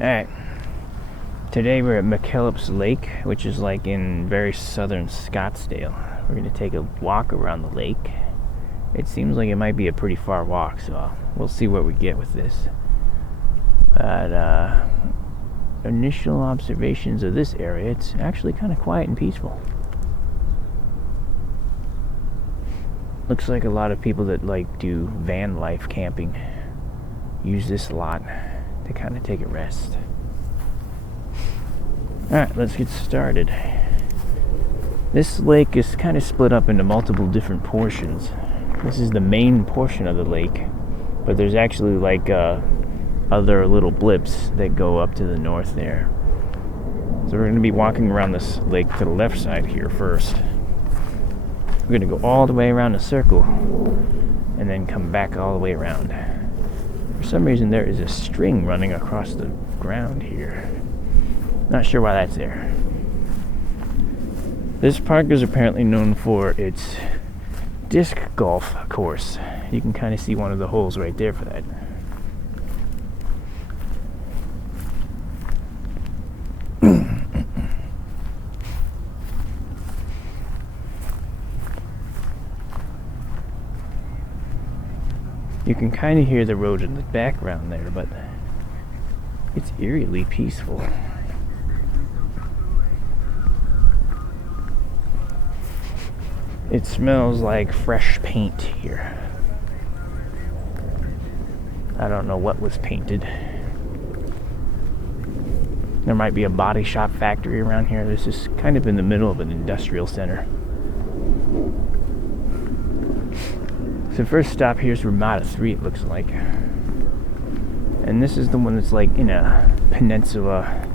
Alright, today we're at McKellips Lake, which is like in very southern Scottsdale. We're going to take a walk around the lake. It seems like it might be a pretty far walk, so we'll see what we get with this. But initial observations of this area, it's actually kind of quiet and peaceful. Looks like a lot of people that like do van life camping use this a lot to kind of take a rest. Alright, let's get started. This lake is kind of split up into multiple different portions. This is the main portion of the lake, but there's actually like other little blips that go up to the north there. So we're going to be walking around this lake to the left side here first. We're going to go all the way around a circle and then come back all the way around. For some reason there is a string running across the ground here. Not sure why that's there. This park is apparently known for its disc golf course. You can kind of see one of the holes right there for that. You can kind of hear the road in the background there, but it's eerily peaceful. It smells like fresh paint here. I don't know what was painted. There might be a body shop factory around here. This is kind of in the middle of an industrial center. So first stop here is Ramada 3, it looks like. And this is the one that's like in a peninsula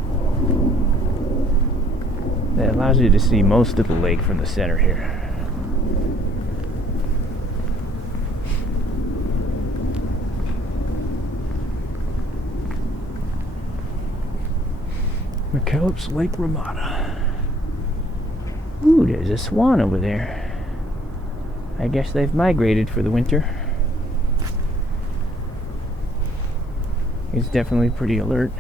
that allows you to see most of the lake from the center here. McKellips Lake Ramada. Ooh, there's a swan over there. I guess they've migrated for the winter. He's definitely pretty alert.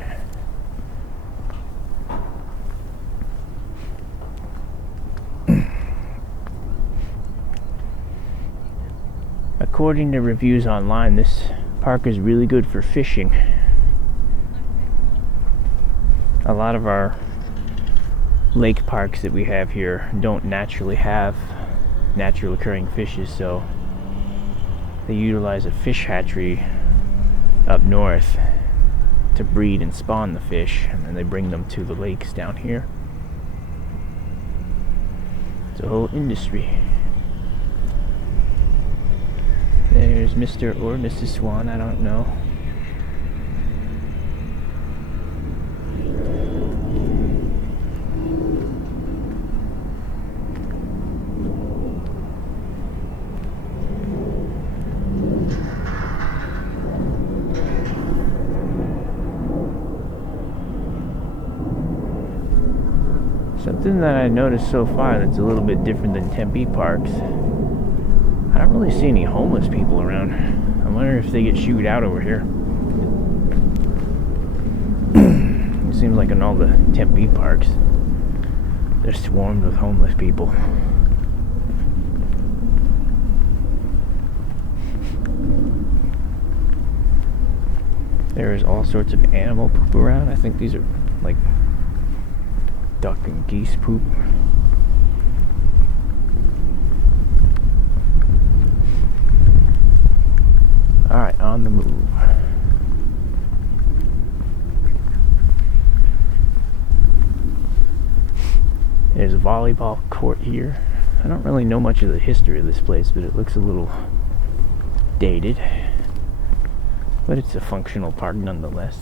According to reviews online, this park is really good for fishing. A lot of our lake parks that we have here don't naturally have natural occurring fishes, so they utilize a fish hatchery up north to breed and spawn the fish, and then they bring them to the lakes down here. It's a whole industry. There's Mr. or Mrs. Swan, I don't know. Something that I noticed so far that's a little bit different than Tempe parks. I don't really see any homeless people around. I wonder if they get shooed out over here. It seems like in all the Tempe parks, they're swarmed with homeless people. There is all sorts of animal poop around. I think these are like duck and geese poop. Alright, on the move. There's a volleyball court here. I don't really know much of the history of this place, but it looks a little dated. But it's a functional park nonetheless.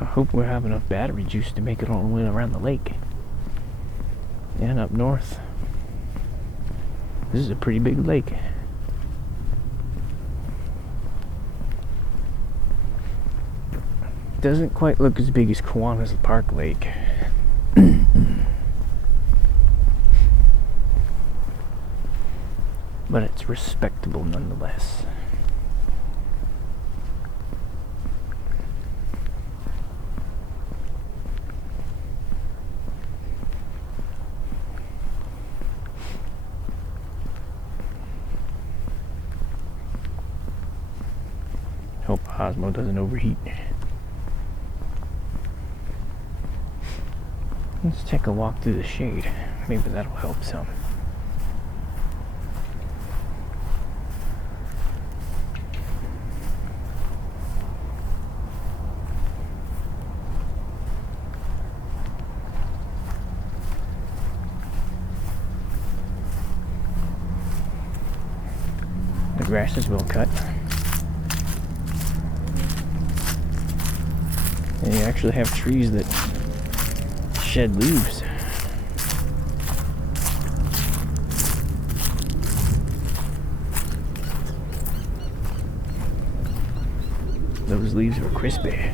I hope we have enough battery juice to make it all the way around the lake and up north. This is a pretty big lake. doesn't quite look as big as Kiwanis Park Lake. But it's respectable nonetheless. Hope Osmo doesn't overheat. Let's take a walk through the shade. Maybe that'll help some. The grass is well cut. And you actually have trees that shed leaves. Those leaves were crispy.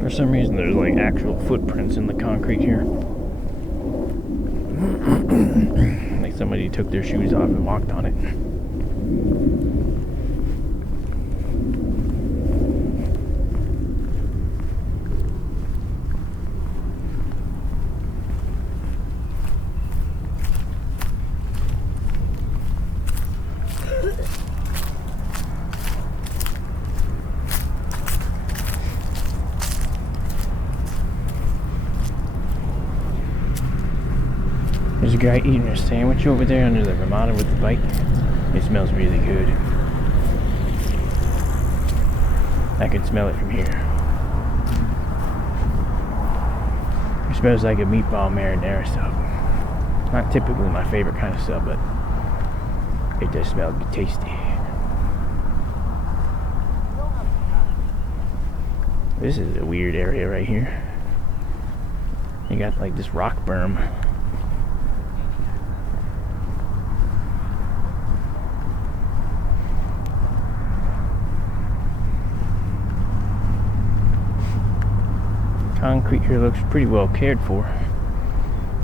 For some reason there's like actual footprints in the concrete here. Like somebody took their shoes off and walked on it. There's a guy eating a sandwich over there under the Ramada with the bike. It smells really good. I can smell it from here. It smells like a meatball marinara sub. Not typically my favorite kind of sub, but it does smell tasty. This is a weird area right here. You got like this rock berm. Concrete here looks pretty well cared for.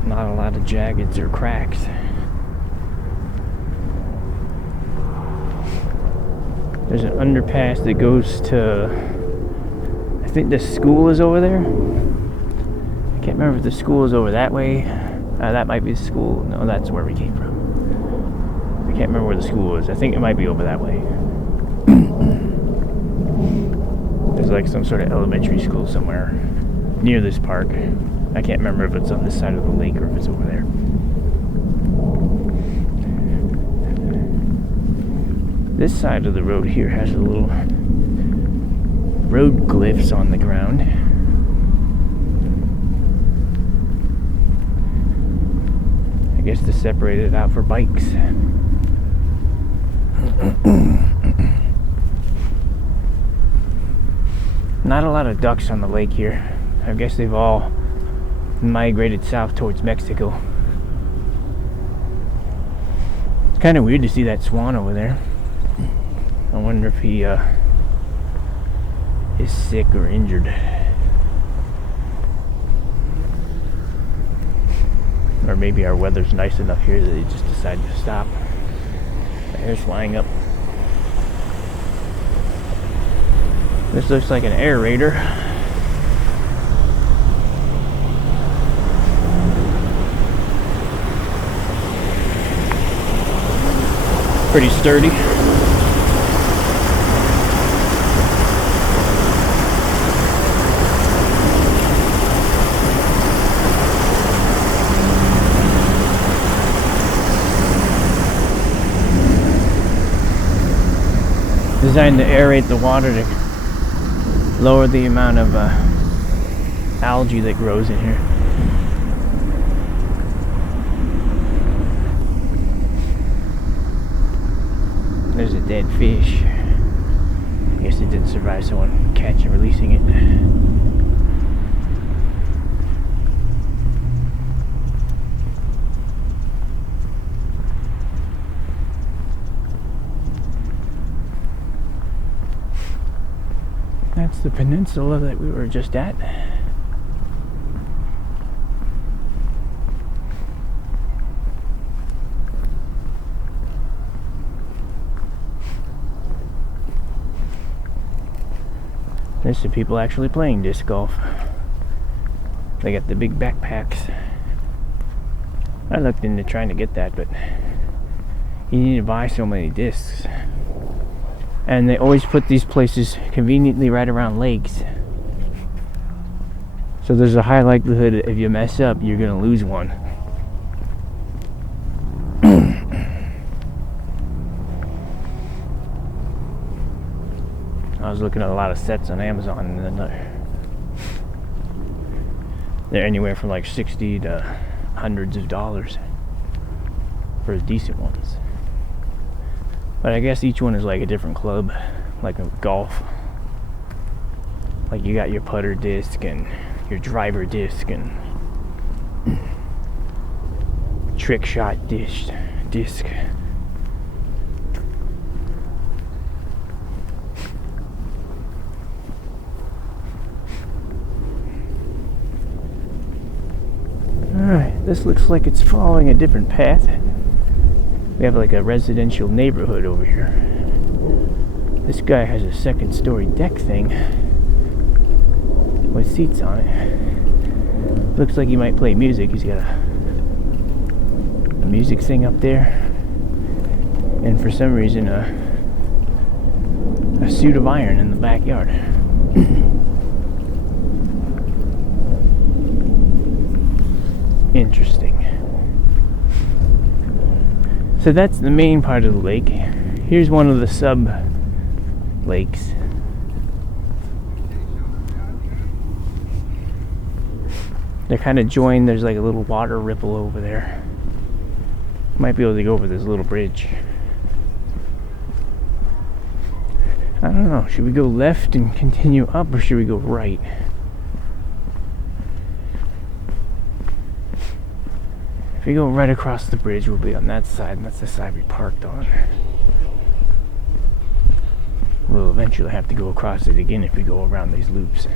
Not a lot of jaggeds or cracks. There's an underpass that goes to, I think the school is over there. I can't remember if the school is over that way. That might be the school. No, that's where we came from. I can't remember where the school is. I think it might be over that way. There's like some sort of elementary school somewhere near this park. I can't remember if it's on this side of the lake or if it's over there. This side of the road here has a little road glyphs on the ground. I guess to separate it out for bikes. Not a lot of ducks on the lake here. I guess they've all migrated south towards Mexico. It's kind of weird to see that swan over there. I wonder if he is sick or injured. Or maybe our weather's nice enough here that they just decided to stop. The hair's flying up. This looks like an aerator. Pretty sturdy. Designed to aerate the water to lower the amount of algae that grows in here. There's a dead fish. guess it didn't survive someone catching and releasing it. That's the peninsula that we were just at. There's some people actually playing disc golf. They got the big backpacks. I looked into trying to get that, but you need to buy so many discs. And they always put these places conveniently right around lakes. So there's a high likelihood if you mess up, you're gonna lose one. I was looking at a lot of sets on Amazon, and then they're anywhere from like 60 to hundreds of dollars for decent ones. But I guess each one is like a different club, like a golf. Like you got your putter disc and your driver disc and trick shot disc. Alright, this looks like it's following a different path. We have like a residential neighborhood over here. This guy has a second-story deck thing with seats on it. Looks like he might play music. He's got a music thing up there, and for some reason a suit of iron in the backyard. Interesting. So that's the main part of the lake. Here's one of the sub lakes. They're kind of joined. There's like a little water ripple over there. Might be able to go over this little bridge. I don't know. Should we go left and continue up, or should we go right? If we go right across the bridge, we'll be on that side, and that's the side we parked on. We'll eventually have to go across it again if we go around these loops.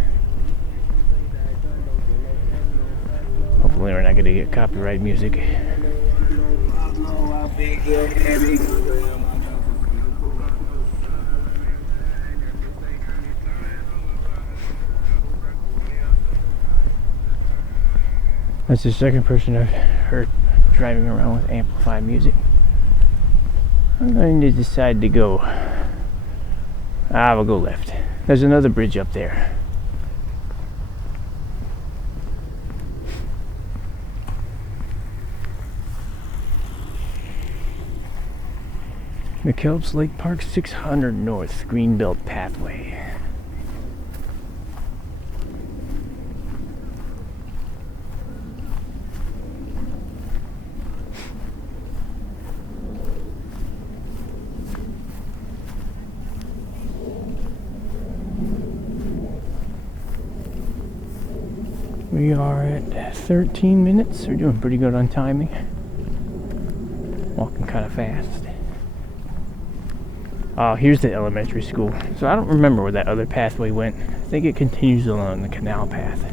Hopefully we're not going to get copyright music. That's the second person I've heard driving around with amplified music. I'm going to decide to go. We'll go left. There's another bridge up there. McKellips Lake Park 600 North Greenbelt Pathway. We are at 13 minutes. We're doing pretty good on timing. Walking kind of fast. Oh, here's the elementary school. So I don't remember where that other pathway went. I think it continues along the canal path.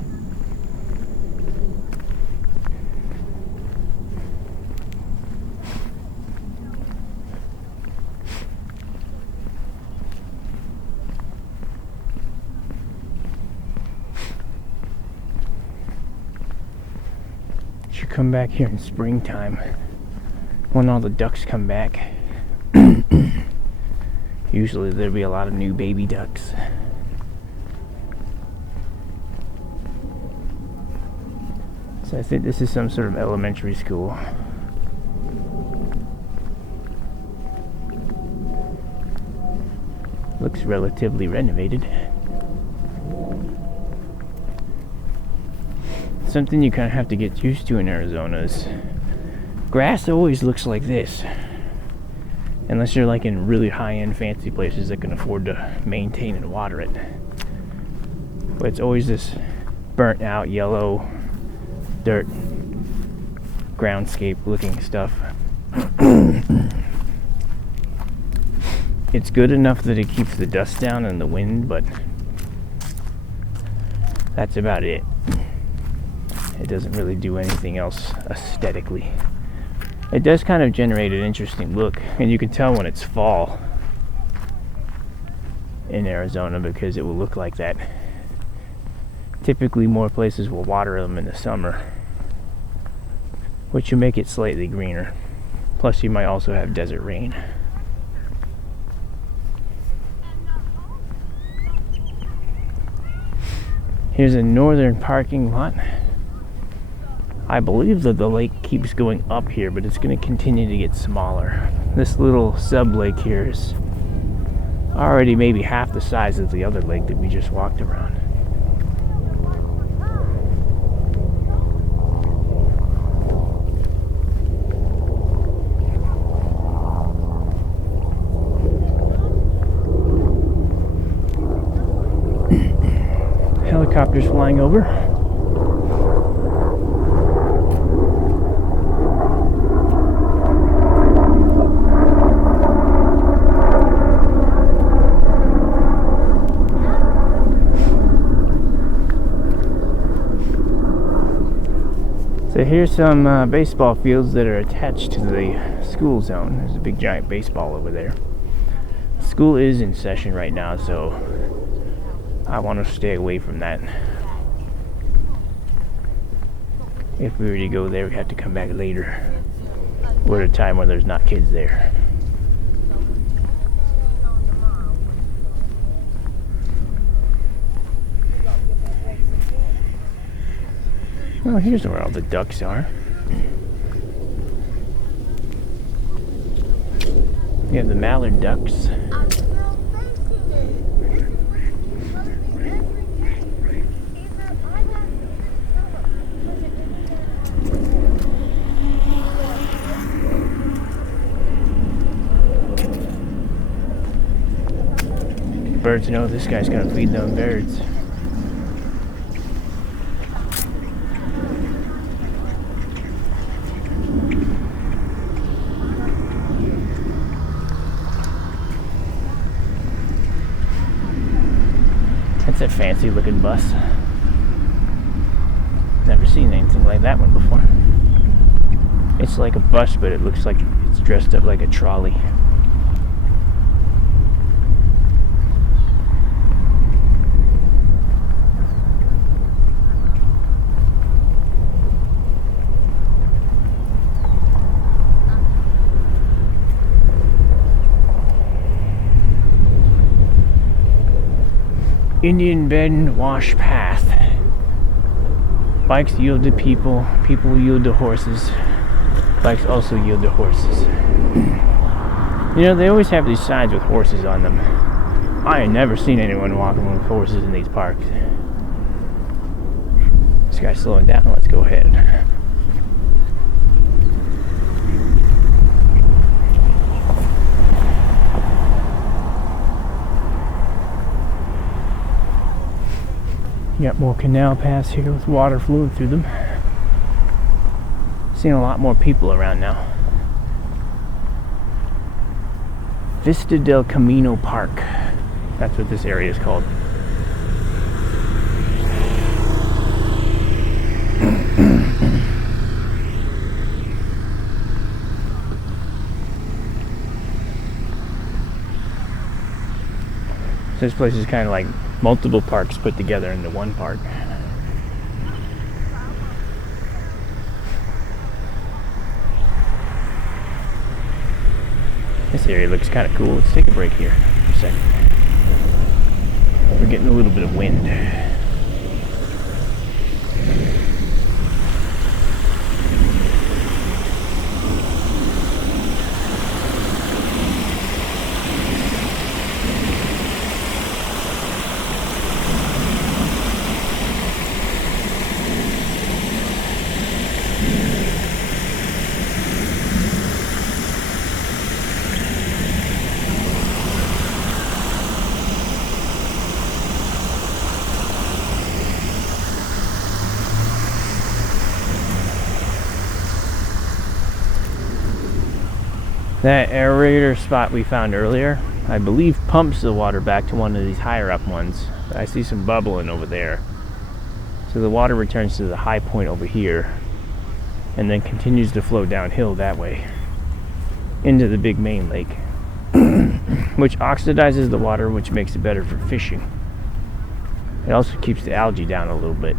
Should come back here in springtime when all the ducks come back. Usually there'll be a lot of new baby ducks. So I think this is some sort of elementary school. Looks relatively renovated. Something you kind of have to get used to in Arizona is grass always looks like this. unless you're like in really high-end fancy places that can afford to maintain and water it. But it's always this burnt out yellow dirt groundscape looking stuff. It's good enough that it keeps the dust down and the wind, but that's about it. It doesn't really do anything else aesthetically. It does kind of generate an interesting look, and you can tell when it's fall in Arizona because it will look like that. Typically more places will water them in the summer, which will make it slightly greener. Plus you might also have desert rain. Here's a northern parking lot. I believe that the lake keeps going up here, but it's going to continue to get smaller. This little sub-lake here is already maybe half the size of the other lake that we just walked around. Helicopters flying over. So here's some baseball fields that are attached to the school zone. There's a big giant baseball over there. School is in session right now, so I want to stay away from that. If we were to go there, we have to come back later, or at a time when there's not kids there. Well, here's where all the ducks are. We have the mallard ducks. Birds know this guy's gonna feed them birds. That's a fancy looking bus. Never seen anything like that one before. It's like a bus, but it looks like it's dressed up like a trolley. Indian bed and wash path. Bikes yield to people, people yield to horses. Bikes also yield to horses. You know, they always have these signs with horses on them. I ain't never seen anyone walking with horses in these parks. This guy's slowing down, let's go ahead. You got more canal paths here with water flowing through them. Seeing a lot more people around now. Vista Del Camino Park. That's what this area is called. So this place is kind of like multiple parks put together into one park. This area looks kind of cool. Let's take a break here for a second. We're getting a little bit of wind. That aerator spot we found earlier, I believe, pumps the water back to one of these higher up ones. I see some bubbling over there. So the water returns to the high point over here and then continues to flow downhill that way into the big main lake, which oxidizes the water, which makes it better for fishing. It also keeps the algae down a little bit.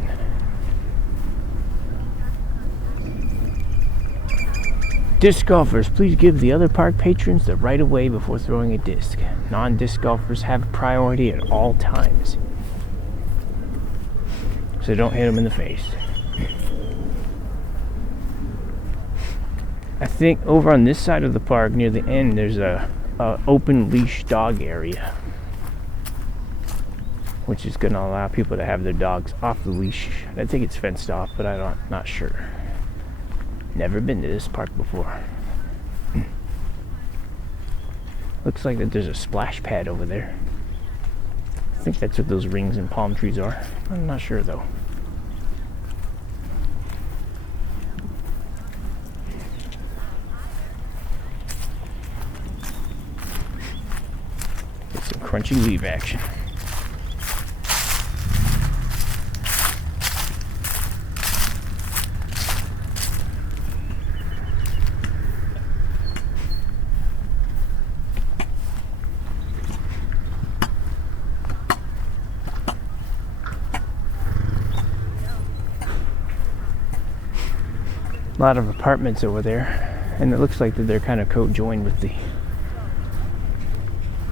Disc golfers, please give the other park patrons the right of way before throwing a disc. Non-disc golfers have priority at all times. So don't hit them in the face. I think over on this side of the park, near the end, there's a open leash dog area, which is going to allow people to have their dogs off the leash. I think it's fenced off, but I'm not sure. Never been to this park before. Looks like that there's a splash pad over there. I think that's what those rings and palm trees are. I'm not sure though. Get some crunchy leaf action. A lot of apartments over there, and it looks like that they're kind of co-joined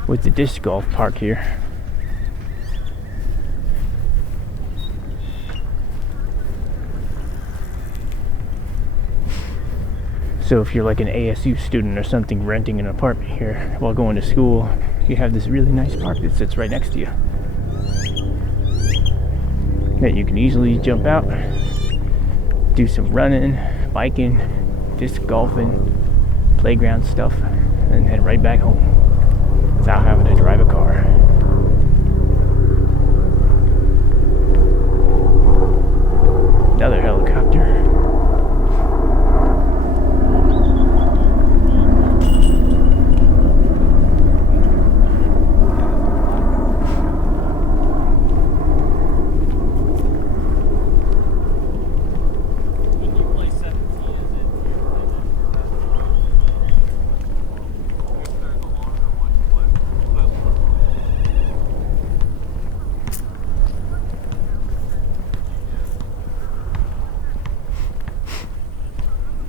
with the disc golf park here. So if you're like an ASU student or something renting an apartment here while going to school, you have this really nice park that sits right next to you that you can easily jump out, do some running, biking, disc golfing, playground stuff, and head right back home without having to drive a car. Another helicopter.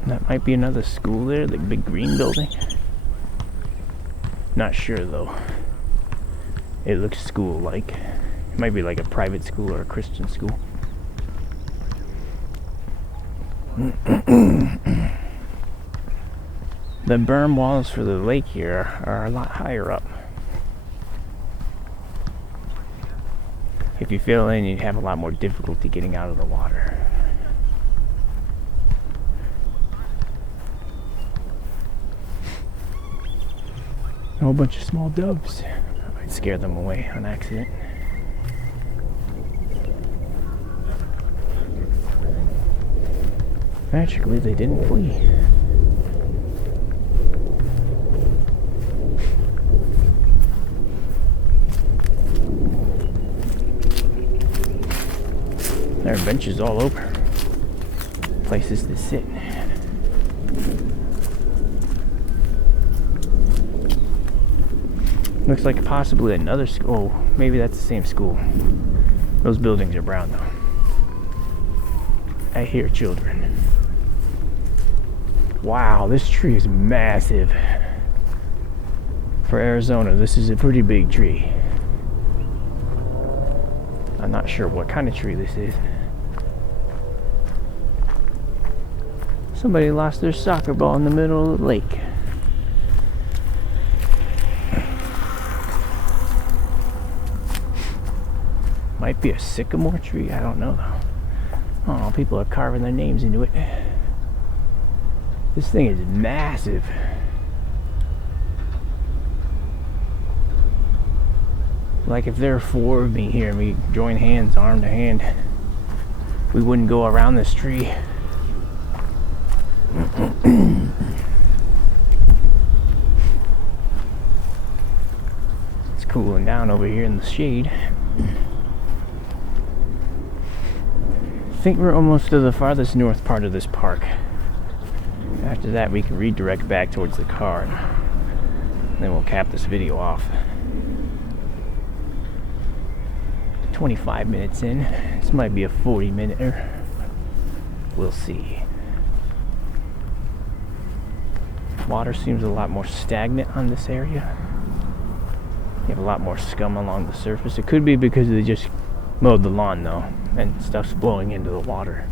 That might be another school there, the big green building. Not sure though. It looks school-like. It might be like a private school or a Christian school. The berm walls for the lake here are a lot higher up. If you fell in, you'd have a lot more difficulty getting out of the water. A whole bunch of small doves. I might scare them away on accident. Magically, they didn't flee. There are benches all over. Places to sit. Looks like possibly another school. Oh, maybe that's the same school. Those buildings are brown though. I hear children. Wow, this tree is massive. For Arizona, this is a pretty big tree. I'm not sure what kind of tree this is. Somebody lost their soccer ball in the middle of the lake. Might be a sycamore tree, I don't know though. Oh, people are carving their names into it. This thing is massive. Like if there were four of me here and we join hands, arm to hand, we wouldn't go around this tree. sitting down over here in the shade. I think we're almost to the farthest north part of this park. After that, we can redirect back towards the car, and then we'll cap this video off. 25 minutes in. This might be a 40-minute. We'll see. Water seems a lot more stagnant on this area. You have a lot more scum along the surface. It could be because they just mowed the lawn though, and stuff's blowing into the water.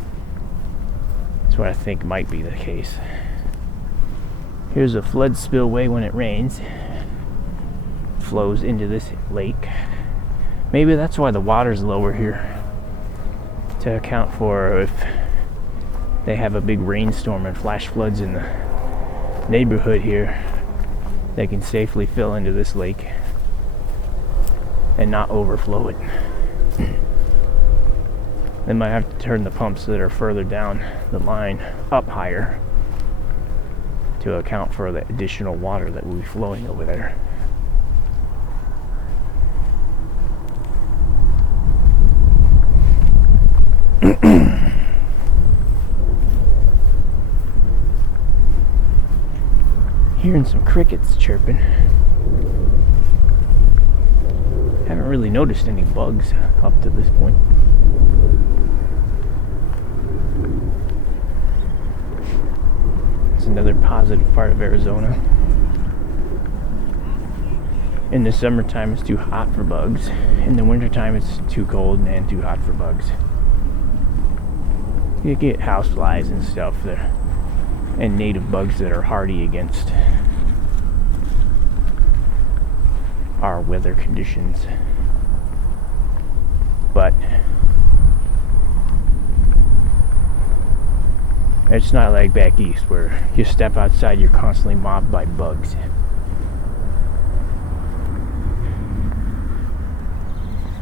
That's what I think might be the case. Here's a flood spillway when it rains. It flows into this lake. Maybe that's why the water's lower here, to account for if they have a big rainstorm and flash floods in the neighborhood here, they can safely fill into this lake and not overflow it. They might have to turn the pumps that are further down the line up higher to account for the additional water that will be flowing over there. Hearing some crickets chirping. Haven't really noticed any bugs up to this point. It's another positive part of Arizona. In the summertime, it's too hot for bugs. In the wintertime, it's too cold and too hot for bugs. You get houseflies and stuff there, and native bugs that are hardy against our weather conditions. But it's not like back east where you step outside, you're constantly mobbed by bugs.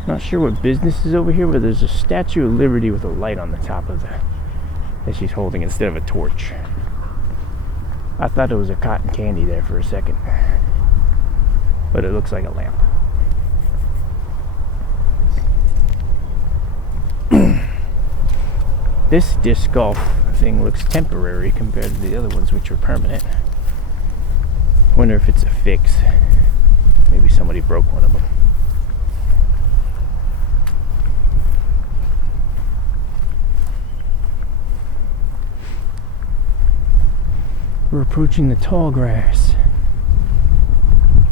Not sure what business is over here, but there's a Statue of Liberty with a light on the top of that she's holding instead of a torch. I thought it was a cotton candy there for a second, but it looks like a lamp. This disc golf thing looks temporary compared to the other ones, which are permanent. Wonder if it's a fix. Maybe somebody broke one of them. We're approaching the tall grass.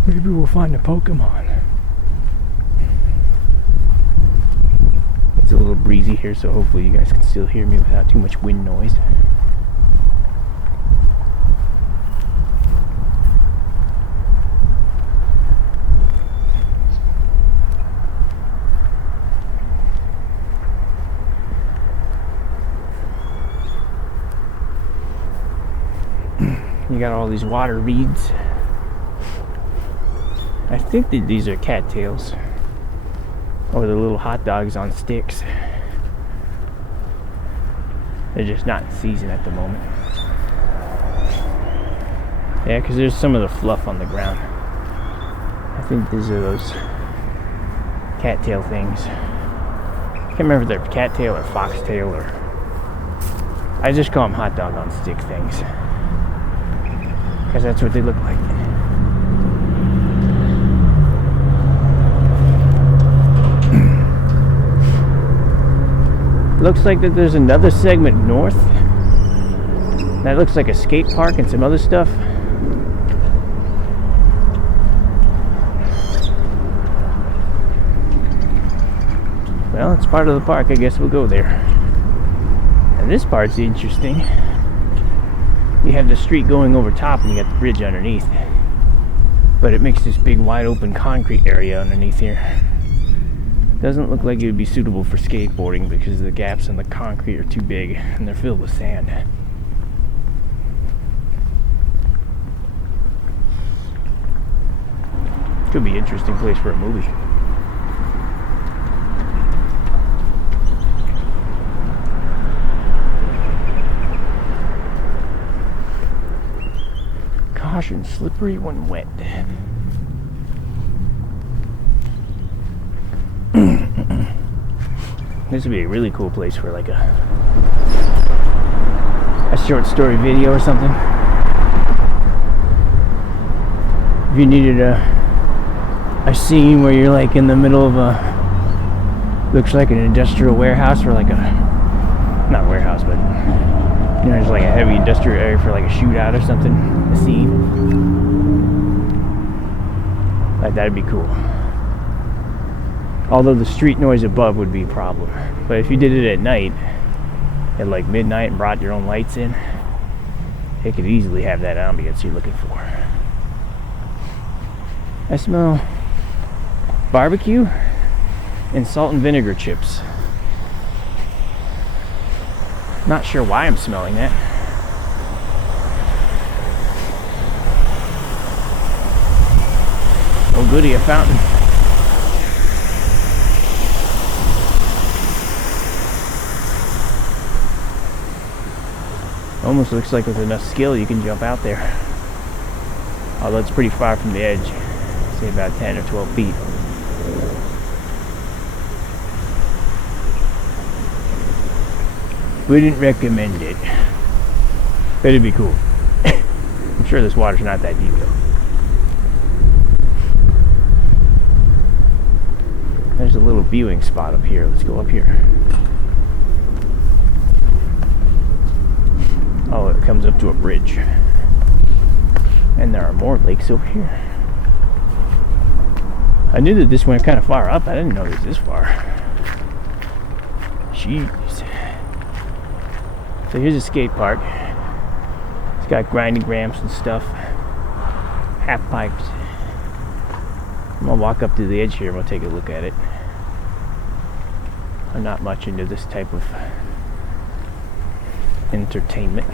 Maybe we'll find a Pokemon. It's a little breezy here, so hopefully you guys can still hear me without too much wind noise. You got all these water reeds. I think that these are cattails, or the little hot dogs on sticks. They're just not in season at the moment. Yeah, because there's some of the fluff on the ground. I think these are those cattail things. Can't remember if they're cattail or foxtail, or I just call them hot dog on stick things, because that's what they look like. Looks like that there's another segment north. That looks like a skate park and some other stuff. Well, it's part of the park. I guess we'll go there. And this part's interesting. You have the street going over top and you got the bridge underneath. But it makes this big wide open concrete area underneath here. Doesn't look like it would be suitable for skateboarding because the gaps in the concrete are too big and they're filled with sand. Could be an interesting place for a movie. Caution, slippery when wet. This would be a really cool place for like a short story video or something. If you needed a scene where you're like in the middle of looks like an industrial warehouse or like not warehouse, but you know, there's like a heavy industrial area for like a shootout or something, a scene. Like that'd be cool. Although the street noise above would be a problem. But if you did it at night, at like midnight, and brought your own lights in, it could easily have that ambience you're looking for. I smell barbecue and salt and vinegar chips. Not sure why I'm smelling that. Oh goody, a fountain. Almost looks like with enough skill you can jump out there. Although it's pretty far from the edge. Say about 10 or 12 feet. Wouldn't recommend it. But it'd be cool. I'm sure this water's not that deep though. There's a little viewing spot up here. Let's go up here. Oh, it comes up to a bridge. And there are more lakes over here. I knew that this went kind of far up. I didn't know it was this far. Jeez. So here's a skate park. It's got grinding ramps and stuff. Half pipes. I'm gonna walk up to the edge here and we'll take a look at it. I'm not much into this type of entertainment.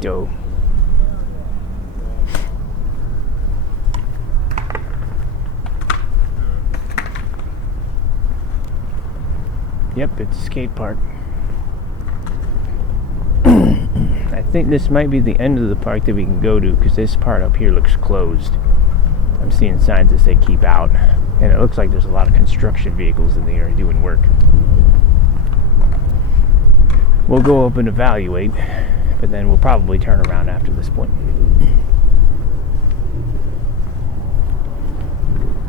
Dope. Yep, it's a skate park. I think this might be the end of the park that we can go to because this part up here looks closed. I'm seeing signs that say keep out, and it looks like there's a lot of construction vehicles in the area doing work. We'll go up and evaluate, but then we'll probably turn around after this point.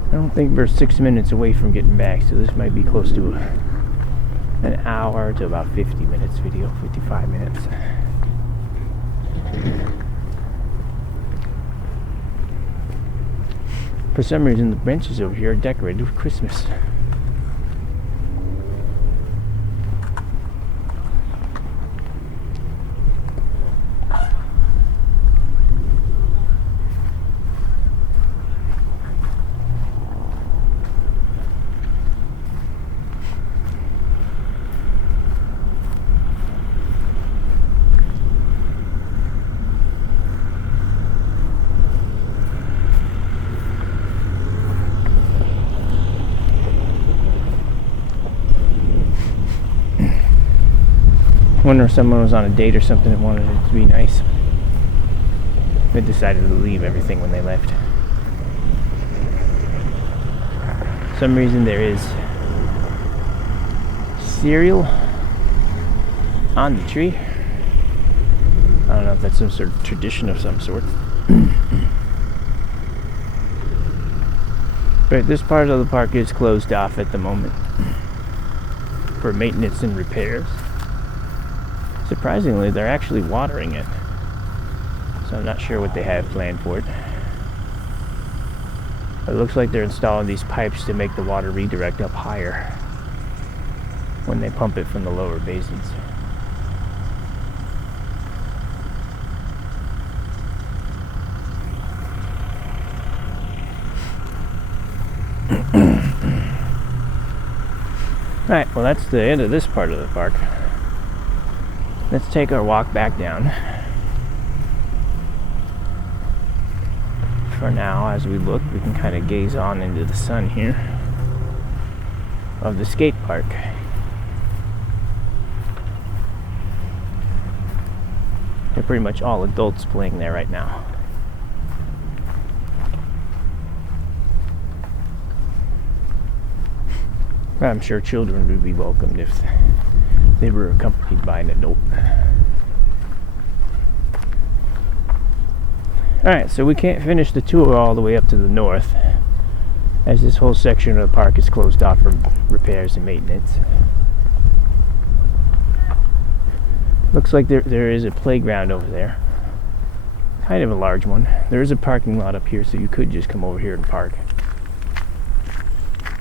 I don't think we're 6 minutes away from getting back, so this might be close to an hour to about 50 minutes video, 55 minutes. For some reason, the benches over here are decorated with Christmas. I wonder if someone was on a date or something and wanted it to be nice. They decided to leave everything when they left. For some reason there is cereal on the tree. I don't know if that's some sort of tradition of some sort. But this part of the park is closed off at the moment for maintenance and repairs. Surprisingly, they're actually watering it, so I'm not sure what they have planned for it. But it looks like they're installing these pipes to make the water redirect up higher when they pump it from the lower basins. Alright, well that's the end of this part of the park. Let's take our walk back down. For now, as we look, we can kind of gaze on into the sun here of the skate park. They're pretty much all adults playing there right now. I'm sure children would be welcomed if they were accompanied by an adult. Alright, so we can't finish the tour all the way up to the north, as this whole section of the park is closed off for repairs and maintenance. Looks like there is a playground over there. Kind of a large one. There is a parking lot up here, so you could just come over here and park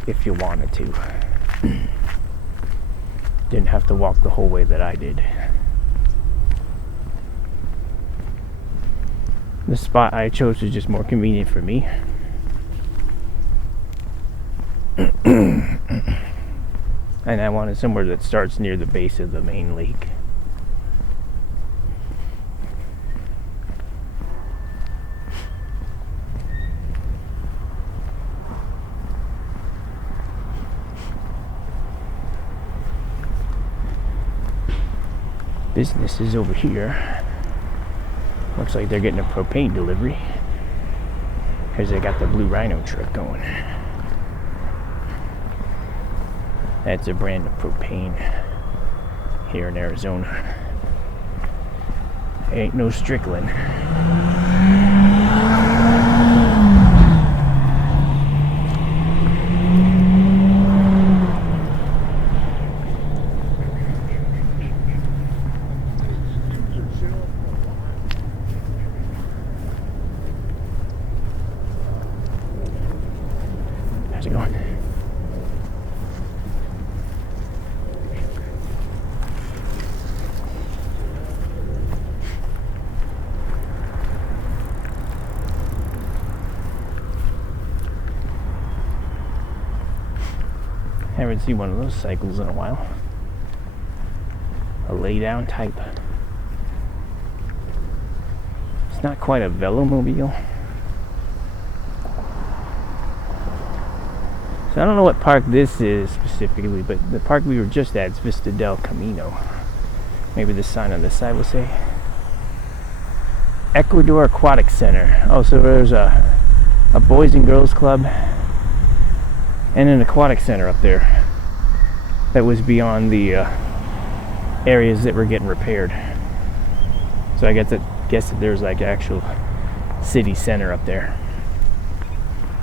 if you wanted to. Didn't have to walk the whole way that I did. The spot I chose was just more convenient for me. And I wanted somewhere that starts near the base of the main lake. Business is over here. Looks like they're getting a propane delivery because they got the Blue Rhino truck going. That's a brand of propane here in Arizona. Ain't no Strickland. How's it going? Haven't seen one of those cycles in a while. A lay down type. It's not quite a velomobile. So I don't know what park this is specifically, but the park we were just at is Vista Del Camino. Maybe the sign on this side will say Ecuador Aquatic Center. Oh, so there's a boys and girls club and an aquatic center up there that was beyond the areas that were getting repaired. So I guess that there's like actual city center up there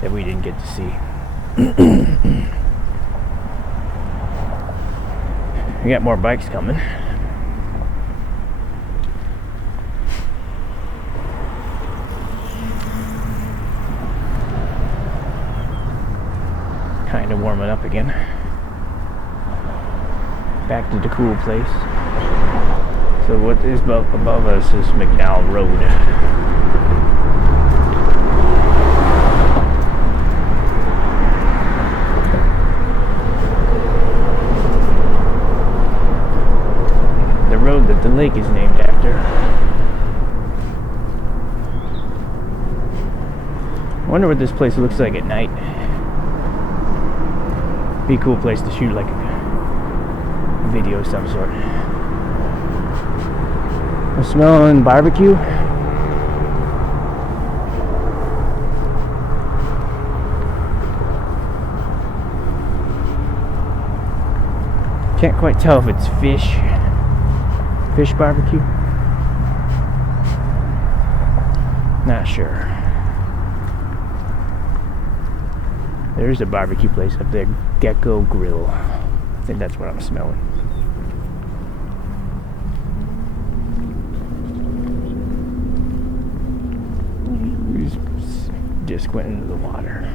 that we didn't get to see. We got more bikes coming. Kind of warming up again. Back to the cool place. So what is above us is McDowell Road. The road that the lake is named after. I wonder what this place looks like at night. Be a cool place to shoot like a video of some sort. I'm smelling barbecue. Can't quite tell if it's fish barbecue. Not sure. There's a barbecue place up there, Gecko Grill. I think that's what I'm smelling. We just went into the water.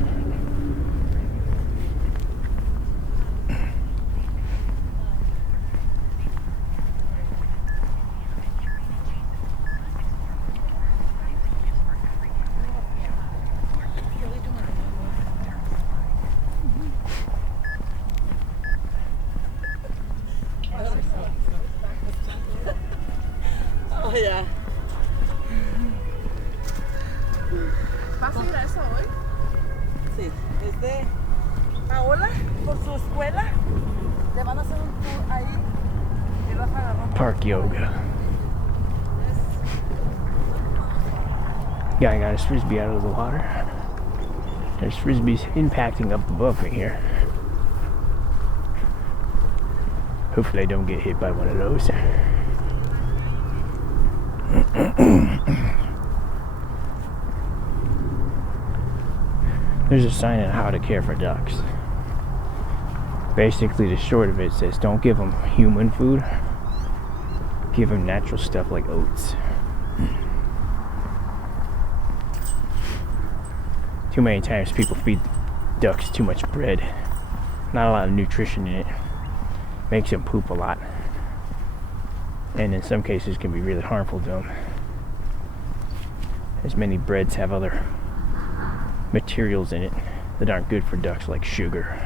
Oh yeah. ¿Vas a ir a eso hoy? Sí, Paola, por su escuela, le van a hacer un tour ahí y vas a agarrar. Park yoga. Guy got his frisbee out of the water. There's frisbees impacting up above me here. Hopefully I don't get hit by one of those. There's a sign on how to care for ducks. Basically, the short of it says don't give them human food, give them natural stuff like oats. Too many times people feed ducks too much bread. Not a lot of nutrition in it. Makes them poop a lot. And in some cases can be really harmful to them. As many breads have other materials in it that aren't good for ducks, like sugar.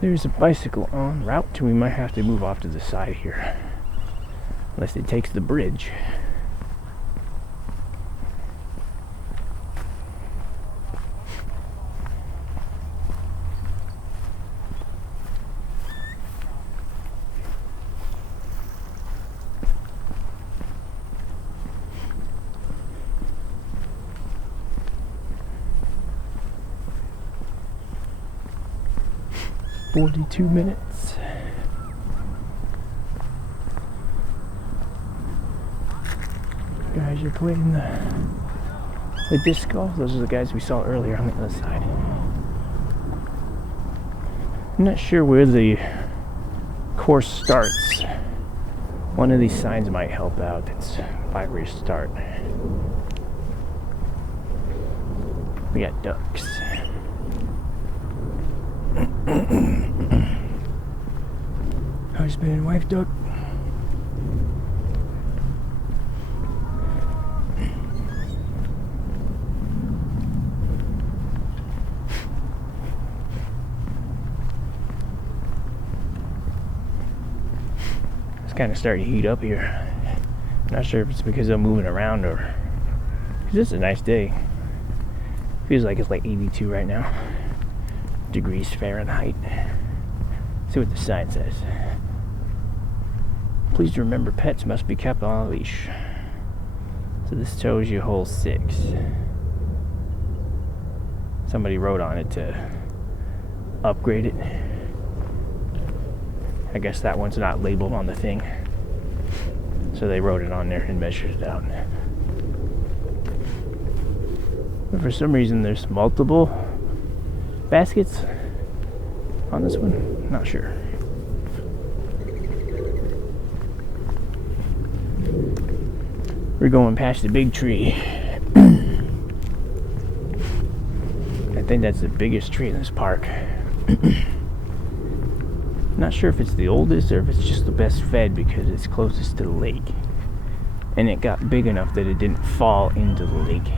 There's a bicycle en route, we might have to move off to the side here. Unless it takes the bridge. "42 minutes. Guys are playing the disc golf. Those are the guys we saw earlier on the other side. I'm not sure where the course starts. One of these signs might help out. It's by where you start. We got ducks. Husband and wife duck. It's kind of starting to heat up here. Not sure if it's because I'm moving around or because it's a nice day. Feels like it's like 82 right now. Degrees Fahrenheit. See what the sign says. Please remember pets must be kept on a leash. So this shows you hole 6. Somebody wrote on it to upgrade it. I guess that one's not labeled on the thing. So they wrote it on there and measured it out. But for some reason there's multiple baskets on this one. Not sure. We're going past the big tree. I think that's the biggest tree in this park. Not sure if it's the oldest or if it's just the best fed because it's closest to the lake. And it got big enough that it didn't fall into the lake.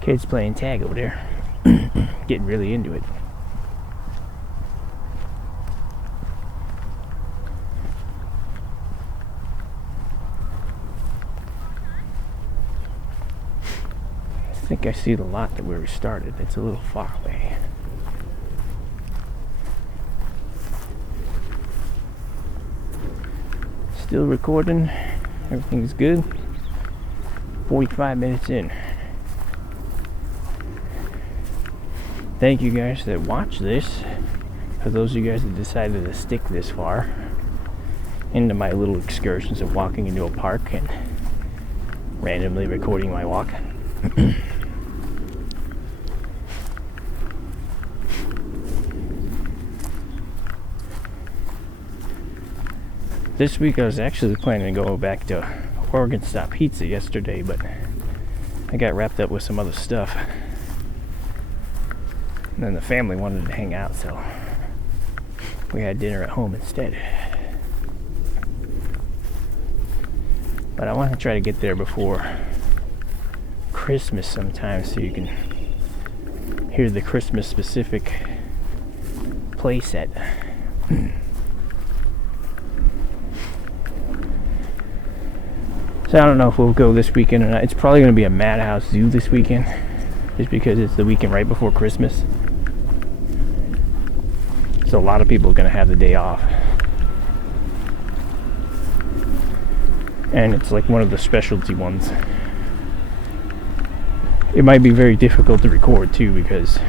Kids playing tag over there. Getting really into it. I think I see the lot that where we started. It's a little far away. Still recording. Everything's good. 45 minutes in. thank you guys that watch this. For those of you guys that decided to stick this far into my little excursions of walking into a park and randomly recording my walk. This week I was actually planning to go back to Oregon Stop Pizza yesterday, but I got wrapped up with some other stuff. And then the family wanted to hang out, so we had dinner at home instead. But I want to try to get there before Christmas sometime so you can hear the Christmas specific playset. So I don't know if we'll go this weekend or not. It's probably going to be a Madhouse Zoo this weekend, just because it's the weekend right before Christmas. So a lot of people are going to have the day off. And it's like one of the specialty ones. It might be very difficult to record too, because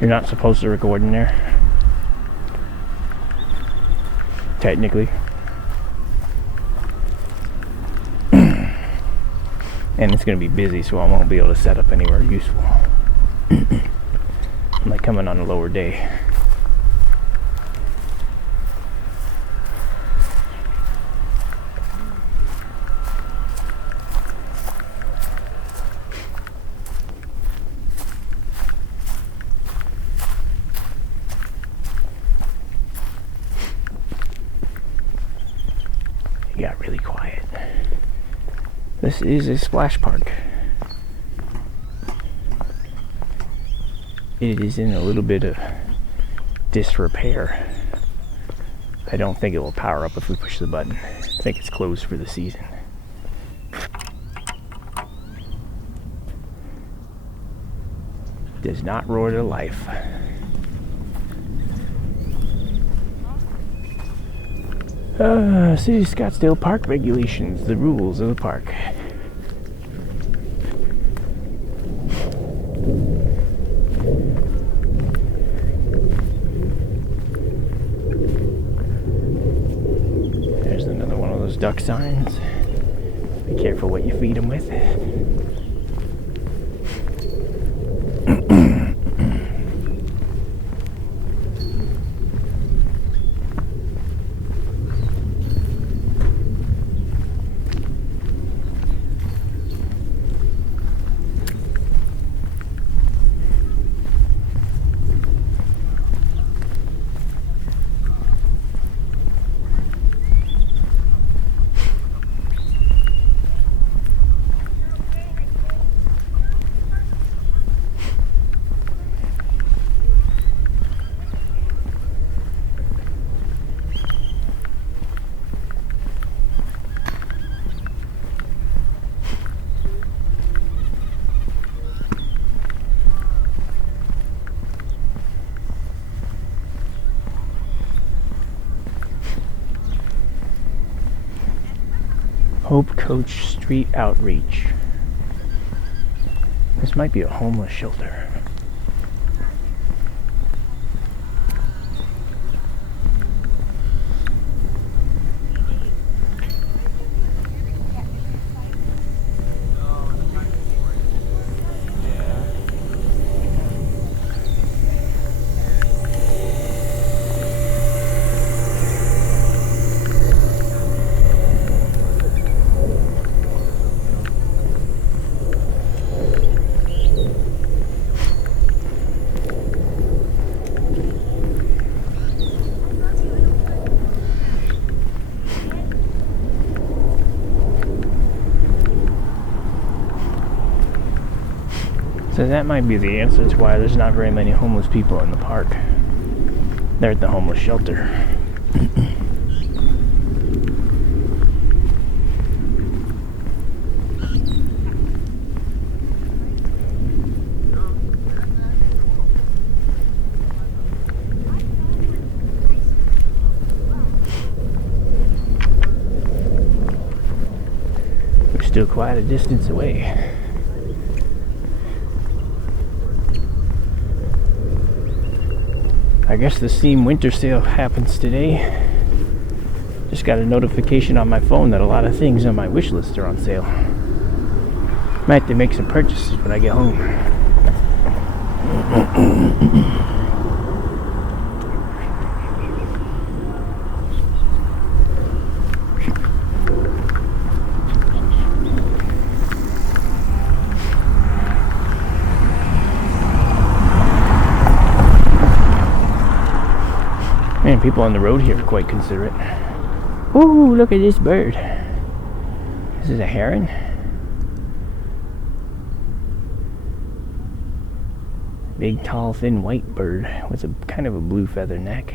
you're not supposed to record in there, technically. And it's going to be busy, so I won't be able to set up anywhere useful. I'm like coming on a lower day. It got really quiet. This is a splash park. It is in a little bit of disrepair. I don't think it will power up if we push the button. I think it's closed for the season. Does not roar to life. City of Scottsdale park regulations, the rules of the park. There's another one of those duck signs. Be careful what you feed them with. Hope Coach Street Outreach. This might be a homeless shelter. So that might be the answer to why there's not very many homeless people in the park. They're at the homeless shelter. We're still quite a distance away. I guess the Steam winter sale happens today. Just got a notification on my phone that a lot of things on my wish list are on sale. Might have to make some purchases when I get home. Man, people on the road here are quite considerate. Ooh, look at this bird. This is a heron. Big, tall, thin white bird with a kind of a blue feather neck.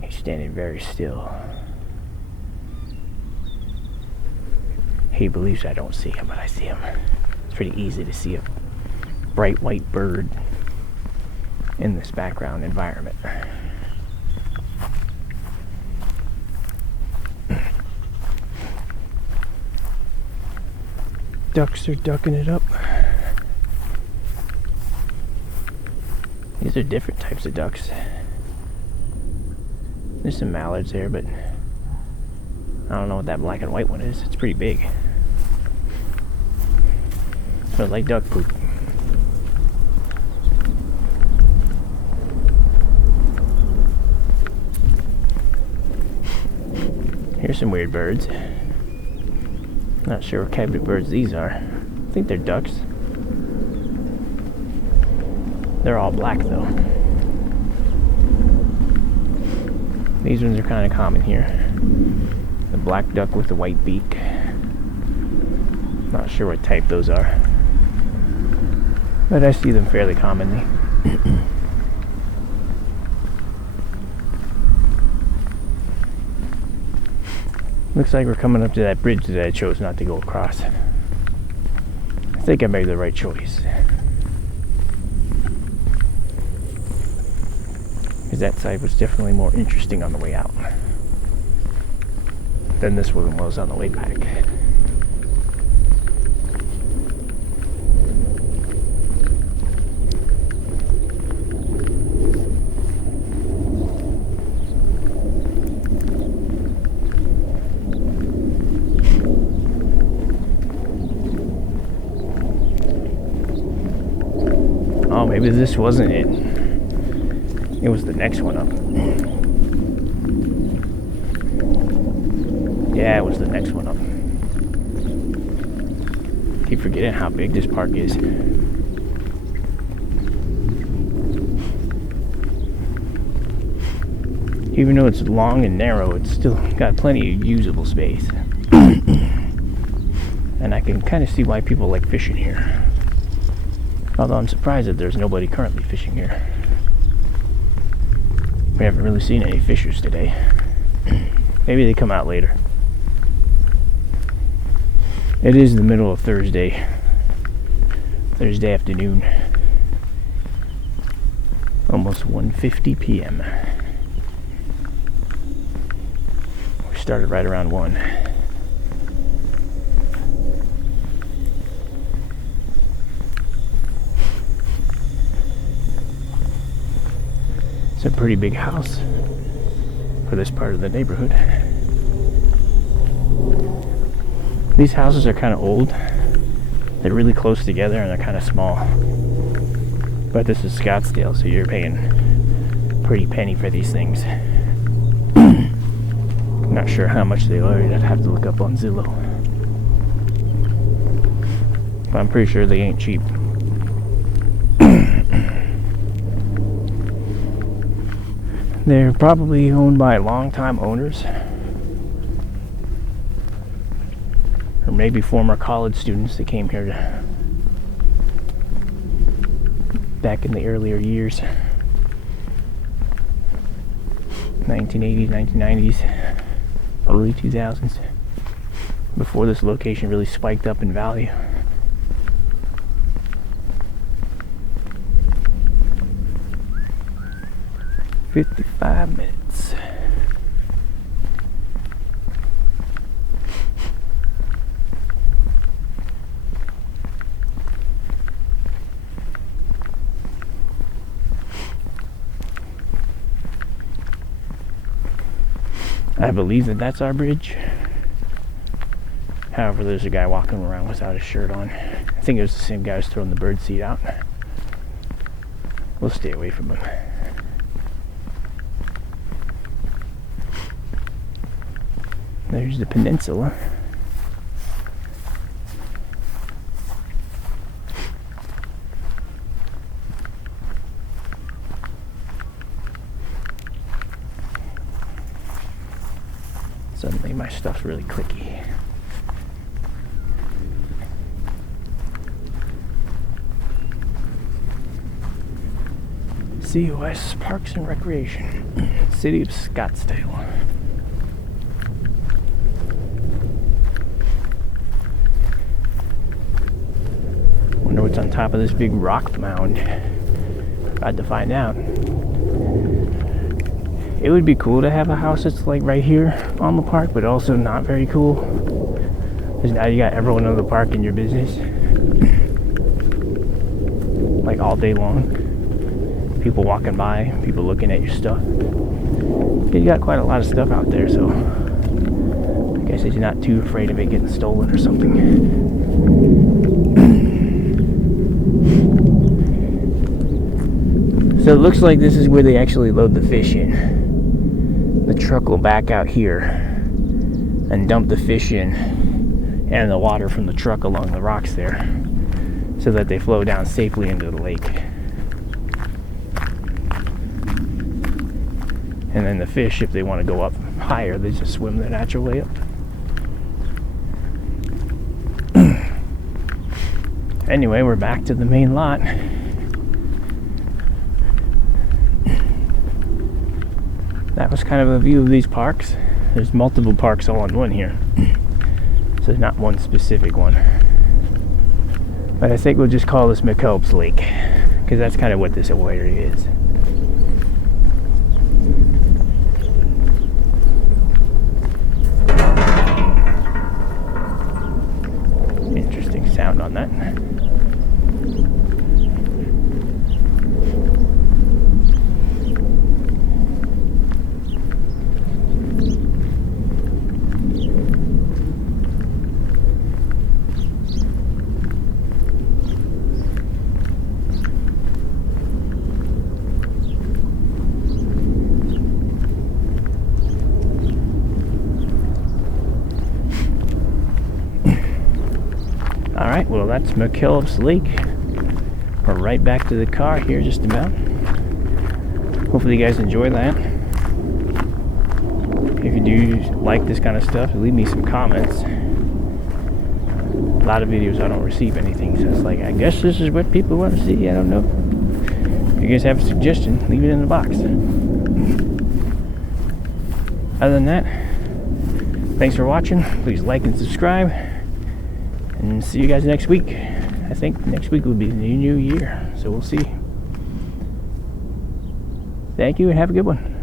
He's standing very still. He believes I don't see him, but I see him. It's pretty easy to see a bright white bird in this background environment. Ducks are ducking it up. These are different types of ducks. There's some mallards there, but I don't know what that black and white one is. It's pretty big. It smells like duck poop. Here's some weird birds. Not sure what kind of birds these are. I think they're ducks. They're all black though. These ones are kind of common here. The black duck with the white beak. Not sure what type those are, but I see them fairly commonly. Looks like we're coming up to that bridge that I chose not to go across. I think I made the right choice. Because that side was definitely more interesting on the way out than this one was on the way back. Oh, maybe this wasn't it. It was the next one up. Yeah, it was the next one up. Keep forgetting how big this park is. Even though it's long and narrow, it's still got plenty of usable space. And I can kind of see why people like fishing here. Although I'm surprised that there's nobody currently fishing here. We haven't really seen any fishers today. Maybe they come out later. It is the middle of Thursday afternoon. Almost 1:50 p.m. We started right around 1. It's a pretty big house for this part of the neighborhood. These houses are kind of old. They're really close together and they're kind of small. But this is Scottsdale, so you're paying a pretty penny for these things. I'm not sure how much they are. I'd have to look up on Zillow. But I'm pretty sure they ain't cheap. They're probably owned by long-time owners. Or maybe former college students that came here back in the earlier years. 1980s, 1990s, early 2000s. Before this location really spiked up in value. "55 minutes. I believe that that's our bridge. However, there's a guy walking around without his shirt on. I think it was the same guy who's throwing the bird seed out. We'll stay away from him. There's the peninsula. Suddenly my stuff's really clicky. COS Parks and Recreation, City of Scottsdale. Wonder what's on top of this big rock mound. About to find out. It would be cool to have a house that's like right here on the park, but also not very cool. Because now you got everyone in the park in your business. Like all day long. People walking by, people looking at your stuff. You got quite a lot of stuff out there, so I guess you're not too afraid of it getting stolen or something. So it looks like this is where they actually load the fish in. The truck will back out here and dump the fish in and the water from the truck along the rocks there so that they flow down safely into the lake. And then the fish, if they want to go up higher, they just swim their natural way up. Anyway, we're back to the main lot. That was kind of a view of these parks. There's multiple parks all in one here. So there's not one specific one. But I think we'll just call this McKellips Lake, because that's kind of what this area is. Interesting sound on that. Alright, well that's McKellips Lake. We're right back to the car here just about. Hopefully you guys enjoy that. If you do like this kind of stuff, leave me some comments. A lot of videos I don't receive anything, so it's like, I guess this is what people want to see, I don't know. If you guys have a suggestion, leave it in the box. Other than that, thanks for watching. Please like and subscribe. And see you guys next week. I think next week will be the new year, so we'll see. Thank you and have a good one.